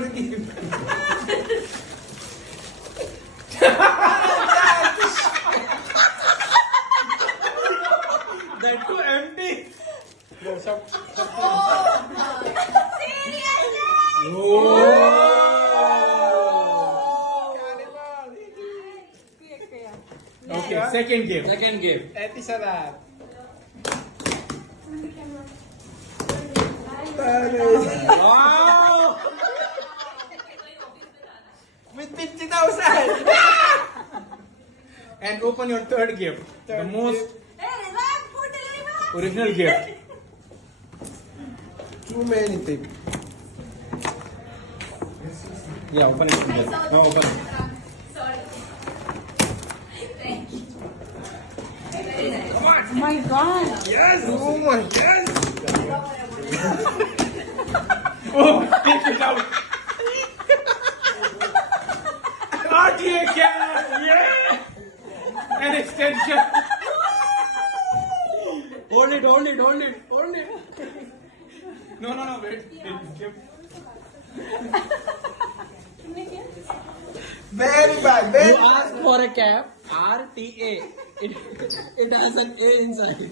first gift. That too empty. Okay, second gift. Second gift. Etisalat. Wow! With 50,000. And open your third gift. The most original gift. Too many things. Yeah, open it. No, open it. Oh my god. Yes! Oh my Yes! Oh, take it out. RTA camera! Yeah! An extension. Hold it, hold it, hold it, hold it. No, wait. Gift. Very bad. You Very asked for a cap. RTA. It has an A inside.